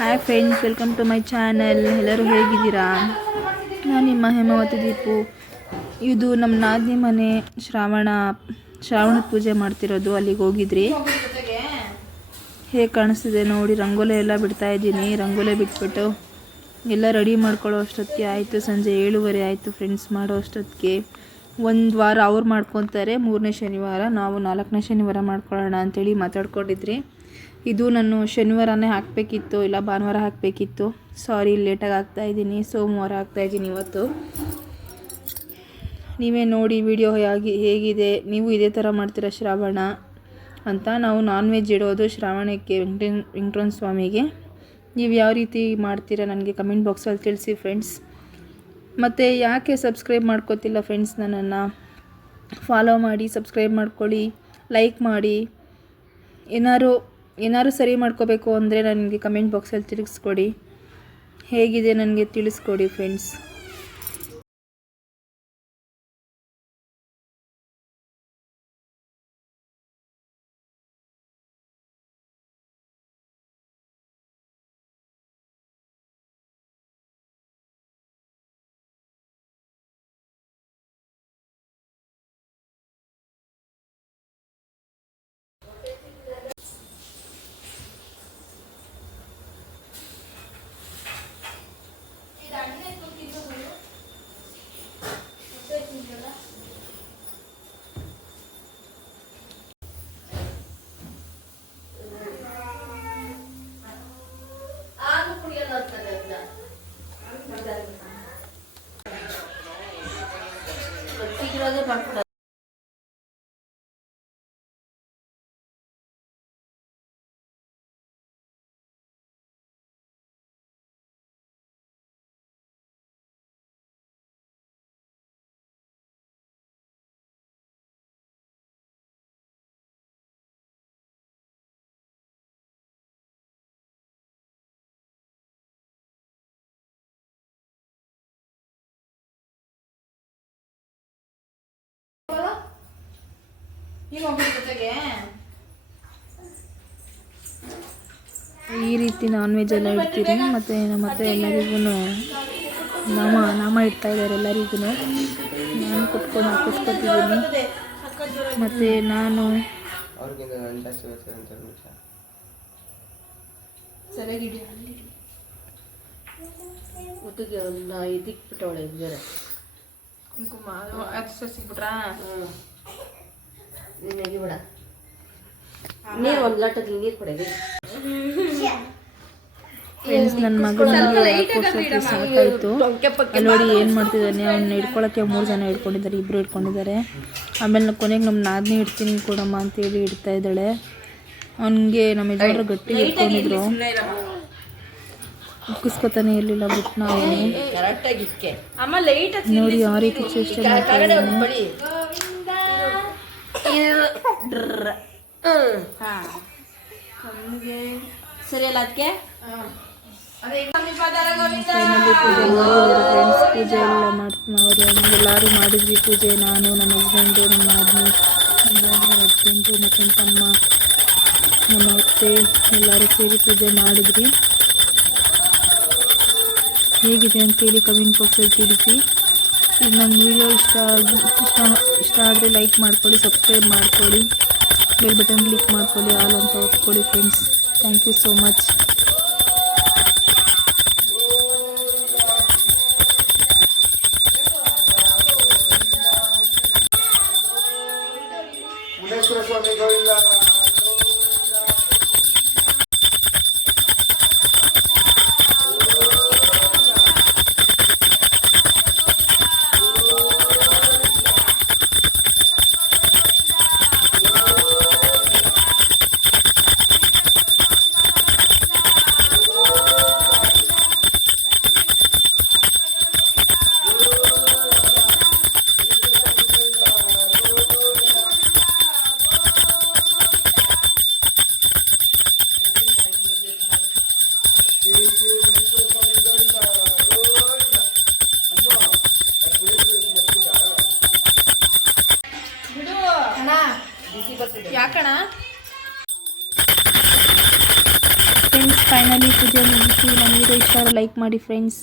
Hi friends welcome to my channel ಎಲ್ಲರೂ ಹೇಗಿದ್ದೀರಾ? ನಾನು ನಿಮ್ಮ ಹೇಮಾವತಿ ದೀಪು. ಇದು ನಮ್ಮ ನಾದಿ ಮನೆ ಶ್ರಾವಣ ಶ್ರಾವಣ ಪೂಜೆ ಮಾಡ್ತಿರೋದು. ಅಲ್ಲಿಗೆ ಹೋಗಿದ್ರಿ. ಹೇಗೆ ಕಾಣಿಸ್ತಿದೆ ನೋಡಿ, ರಂಗೋಲೆ ಎಲ್ಲ ಬಿಡ್ತಾ ಇದ್ದೀನಿ. ರಂಗೋಲೆ ಬಿಟ್ಬಿಟ್ಟು ಎಲ್ಲ ರೆಡಿ ಮಾಡ್ಕೊಳ್ಳೋ ಅಷ್ಟೊತ್ತಿಗೆ ಆಯಿತು. ಸಂಜೆ ಏಳುವರೆ ಆಯಿತು ಫ್ರೆಂಡ್ಸ್ ಮಾಡೋ ಅಷ್ಟೊತ್ತಿಗೆ. ಒಂದು ವಾರ ಅವ್ರು ಮಾಡ್ಕೊತಾರೆ. ಮೂರನೇ ಶನಿವಾರ, ನಾವು ನಾಲ್ಕನೇ ಶನಿವಾರ ಮಾಡ್ಕೊಳ್ಳೋಣ ಅಂತೇಳಿ ಮಾತಾಡ್ಕೊಂಡಿದ್ರಿ. ಇದು ನಾನು ಶನಿವಾರನೇ ಹಾಕಬೇಕಿತ್ತು ಇಲ್ಲ ಭಾನುವಾರ ಹಾಕಬೇಕಿತ್ತು. ಸಾರಿ ಲೇಟಾಗಿ ಹಾಕ್ತಾಯಿದ್ದೀನಿ ಸೋಮವಾರ ಹಾಕ್ತಾಯಿದ್ದೀನಿ ಇವತ್ತು. ನೀವೇ ನೋಡಿ ವಿಡಿಯೋ ಹೇಗೆ ಹೇಗಿದೆ. ನೀವು ಇದೇ ಥರ ಮಾಡ್ತೀರಾ ಶ್ರಾವಣ? ಅಂತ ನಾವು ನಾನ್ ವೆಜ್ ಇಡೋದು ಶ್ರಾವಣಕ್ಕೆ ವೆಂಕಟೇ ವೆಂಕಟರಮಣ ಸ್ವಾಮಿಗೆ. ನೀವು ಯಾವ ರೀತಿ ಮಾಡ್ತೀರಾ ನನಗೆ ಕಮೆಂಟ್ ಬಾಕ್ಸಲ್ಲಿ ತಿಳಿಸಿ ಫ್ರೆಂಡ್ಸ್ ಮತ್ತು ಯಾಕೆ ಸಬ್ಸ್ಕ್ರೈಬ್ ಮಾಡ್ಕೋತಿಲ್ಲ ಫ್ರೆಂಡ್ಸ್ ನನ್ನನ್ನು? ಫಾಲೋ ಮಾಡಿ ಸಬ್ಸ್ಕ್ರೈಬ್ ಮಾಡ್ಕೊಳ್ಳಿ ಲೈಕ್ ಮಾಡಿ. ಏನಾದ್ರು ಏನಾದ್ರು ಸರಿ ಮಾಡ್ಕೋಬೇಕು ಅಂದರೆ ನನಗೆ ಕಮೆಂಟ್ ಬಾಕ್ಸಲ್ಲಿ ತಿಳಿಸ್ಕೊಡಿ ಹೇಗಿದೆ ನನಗೆ ತಿಳಿಸ್ಕೊಡಿ ಫ್ರೆಂಡ್ಸ್ ಈ ರೀತಿ ನಾನ್ ವೆಜ್ ಎಲ್ಲ ಇಡ್ತೀರಿ ಮತ್ತು ಮತ್ತೆ ಎಲ್ಲರಿಗೂ ನಾಮ ನಾಮ ಇಡ್ತಾ ಇದ್ದಾರೆ ಎಲ್ಲರಿಗೂ ನಾನು ಕುತ್ಕೊಂಡು ಕುತ್ಕೋತಿದ್ದೀನಿ. ಮತ್ತು ನಾನು ಒಟ್ಟಿಗೆ ಒಂದು ಇದಕ್ಕೆ ಬಿಟ್ಟವಳೆ ಬೇರೆ ಕುಂಕುಮ ಅದು ಸಿಕ್ಬಿಟ್ರಾ ನಿನಗೆ ಬಿಡ ನೀರು ಒಂದು ಲೋಟದಲ್ಲಿ ನೀರು ಕೊಡಗೆ ಫ್ರೆಂಡ್ಸ್ ನನ್ನ ಸಾಕಾಯಿತು. ನೋಡಿ ಏನು ಮಾಡ್ತಿದ್ದಾನೆ ಅವ್ನ ಹಿಡ್ಕೊಳಕ್ಕೆ ಮೂರು ಜನ ಹಿಡ್ಕೊಂಡಿದ್ದಾರೆ ಇಬ್ಬರು ಹಿಡ್ಕೊಂಡಿದ್ದಾರೆ ಆಮೇಲೆ ಕೊನೆಗೆ ನಮ್ಮ ನಾದಿನಿ ಇಡ್ತೀನಿ ಕೊಡಮ್ಮ ಅಂತೇಳಿ ಇಡ್ತಾ ಇದ್ದಾಳೆ. ಅವನಿಗೆ ನಮ್ಮ ಯಜಮಾನ್ರು ಗಟ್ಟಿ ಇಟ್ಕೊಂಡಿದ್ರು ಕುಸ್ಕೊತಾನೆ ಇರಲಿಲ್ಲ ಬಿಟ್ಟು ನಾವು ನೋಡಿ ಯಾವ ರೀತಿ ಚೇಷ್ಟೆ ಮಾಡ್ತಾ ಇದ್ದಾನೆ ಬಳಿ ಸರಿ ಅದಕ್ಕೆ ಫೈನಲಿ ಪೂಜೆ ಮಾಡಿದ್ದಾರೆ ಫ್ರೆಂಡ್ಸ್ ಪೂಜೆ ಎಲ್ಲ ಮಾಡ್ತೀನಿ ಅವ್ರು ಎಲ್ಲರೂ ಮಾಡಿದ್ವಿ ಪೂಜೆ ನಾನು ನಮ್ಮ ಹಸ್ಬೆಂಡು ನಮ್ಮ ಆದ್ಮಿ ನಮ್ಮ ಹಸ್ಬೆಂಡು ಮತ್ತು ನನ್ನ ತಮ್ಮ ನಮ್ಮ ಅತ್ತೆ ಎಲ್ಲರೂ ಸೇರಿ ಪೂಜೆ ಮಾಡಿದ್ವಿ ಹೇಗಿದೆ ಅಂತೇಳಿ ಕಮೆಂಟ್ ಬಾಕ್ಸಲ್ಲಿ ತಿಳಿಸಿ ಈಗ ನಮ್ಮ ವಿಡಿಯೋ ಇಷ್ಟ ಆಗಿ- ಇಷ್ಟ ಇಷ್ಟ ಆದರೆ ಲೈಕ್ ಮಾಡ್ಕೊಳ್ಳಿ ಸಬ್ಸ್ಕ್ರೈಬ್ ಮಾಡ್ಕೊಳ್ಳಿ. ಬೆಲ್ ಬಟನ್ ಕ್ಲಿಕ್ ಮಾಡ್ಕೊಳ್ಳಿ ಆಲ್ ಅಂತ ಒತ್ಕೊಳ್ಳಿ friends thank you so much Muneshwara ಯಾಕಣ friends finally ಪೂಜೆ ಮುಗಿಸಿ ನಮ್ಮ ವೀಡಿಯೋ ಇಷ್ಟ ಲೈಕ್ ಮಾಡಿ ಫ್ರೆಂಡ್ಸ್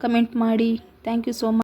ಕಮೆಂಟ್ ಮಾಡಿ. Thank you so much